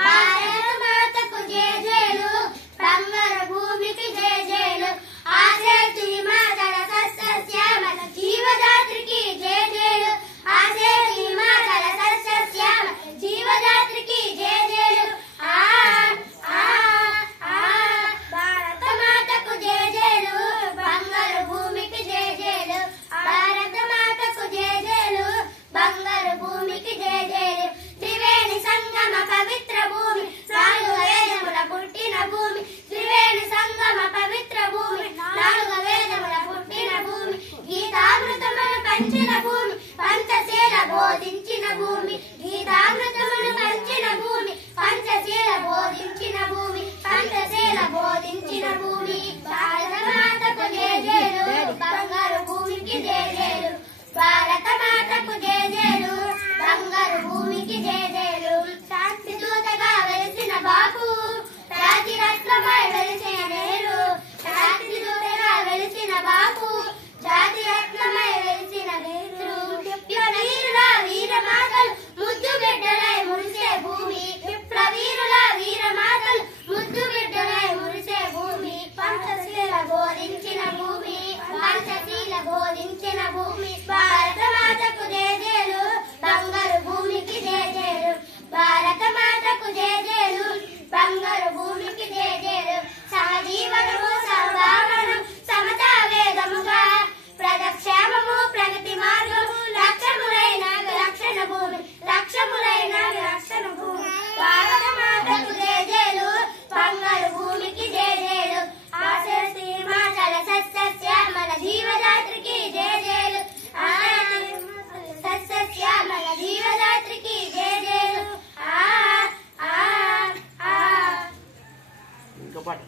భారత మాతకు జేజేలు, బంగారు భూమికి జేజేలు, ఆసేతు హిమాచల సస్యశ్యామల జీవదాత్రికి జేజేలు, ఆసేతు హిమాచల సస్యశ్యామల జీవదాత్రికి జేజేలు. భారత మాతకు జేజేలు, బంగారు భూమికి జేజేలు, భారత మాతకు జేజేలు, బంగారు భూమికి జేజేలు. త్రివేణి సంగమ పవిత్ర భూమి, నాలుగు వేదముల పుట్టిన భూమి, త్రివేణి సంగమ పవిత్ర భూమి, నాలుగు వేదముల పుట్టిన భూమి, గీతామృతమును పంచిన భూమి, పంచశీల బోధించిన భూమి, గీతామృతమును పంచిన భూమి, పంచశీల బోధించిన భూమి, పంచశీల బోధించిన భూమి. భారత మాతకు జేజేలు, బంగారు భూమికి జేజేలు, భారత మాతకు జేజేలు, బంగారు భూమికి జేజేలు. శాంతి దూతగా వెలిసిన బాపు, రాతి రత్నమై వెలిసిన నేరు, శాంతి దూతగా వెలిసిన బాపు, జాతి రత్నమై వెలిసిన నేరు. విప్లవీరుల వీరమాతలు ముద్దు బిడ్డలై మురిసే భూమి, విప్లవీరుల వీరమాతలు ముద్దు బిడ్డలై మురిసే భూమి, పంచశీల బోధించిన భూమి, పంచశీల బోధించిన భూమి. భారత మాతకు జేజేలు, బంగారు భూమికి జేజేలు, భారత మాతకు జేజేలు, బంగారు భూమికి జేజేలు. సహజీవనము సర్వావరణం సమతా వేదముగా, ప్రజాక్షేమము ప్రగతి మార్గము, లక్ష్యములైన విలక్షణ భూమి, లక్ష్యములైన విలక్షణ భూమి. భారత మాతకు జేజేలు, బంగారు భూమికి జేజేలు, ఆసేతు హిమాచల సస్యశ్యామల జీవదాత్రికి జేజేలు, సస్యశ్యామల జీవదాత్రికి జేజేలు. ఇంకో పాట.